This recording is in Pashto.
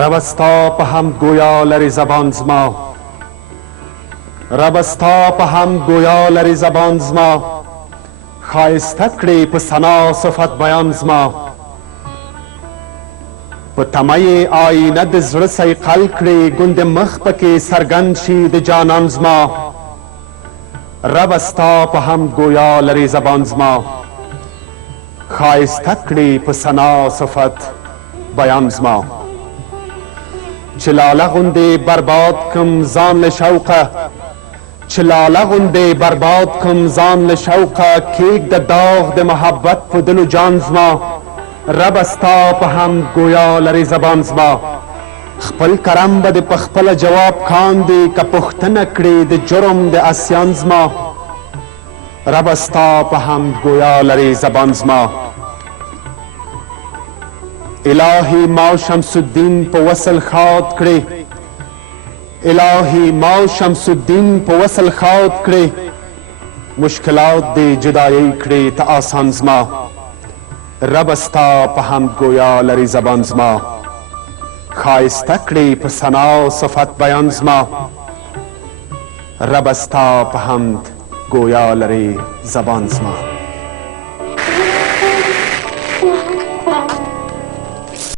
رب ستا په حمد گویا لري زبان زما، رب ستا په حمد گویا لري زبان زما، ښایسته کړې په ثنا صفت بیان زما، په تمه یې آینه د زړه صیقل کړې، ګوند مخ پکې څرګند شي د جانان زما، رب ستا په حمد گویا لري زبان زما، ښایسته کړې په ثنا صفت بیان زما. چې لاله غوندې برباد کم ځان له شوقه، چې لاله غوندې برباد کم ځان له شوقه، کېږده داغ د محبت په دل و جان زما، رب ستا په حمد گویا لري زبان زما، خپل کرم به د په خپله جواب کاندې، که پوښتنه کړې د جرم د عصیان زما، رب ستا په حمد گویا لري زبان زما. الهی ما شمس الدین په وصل ښاد کړې، الهی ما شمس الدین په وصل ښاد کړې، مشکلات دې جدایۍ کړې ته آسان زما، رب ستا په حمد گویا لري زبان زما، ښایسته کړې په ثنا صفت بیان زما، رب ستا په حمد گویا لري زبان زما.